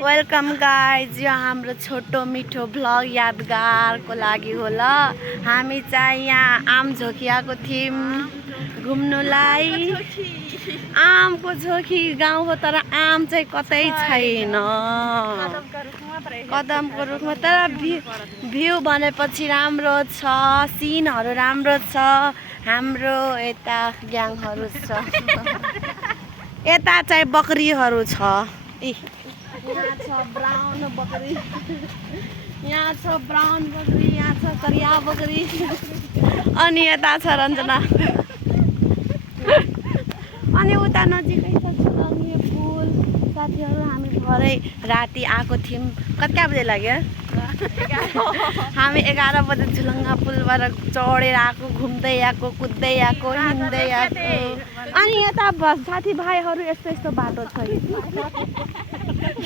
Welcome guys, यो हाम्रो छोटो मिठो भ्लग यादगारको लागि हो ल। हामी चाहिँ यहाँ आम झोकियाको थियौँ घुम्नुलाई। आमको झोकी गाउँ हो तर आम चाहिँ कतै छैन, कदमको रुखमा। तर भ्यू भनेपछि राम्रो छ, सिनहरू राम्रो छ। हाम्रो यता ग्याङहरू छ, यता चाहिँ बकरीहरू छ। यहाँ छ ब्राउन बकरी, यहाँ छ ब्राउन बकरी, यहाँ छ करिया बकरी, अनि यता छ रञ्जना, अनि उता नजिकै छ झुलङ्गे पुल। साथीहरू हामी भरै राति आएको थियौँ। कति बजे लाग्यो? हामी 11 बजे झुलङ्गा पुलबाट चढेर आएको, घुम्दै आएको, कुद्दै आएको, हिँड्दै आएको। अनि यता साथीभाइहरू यस्तो यस्तो बाटो छ।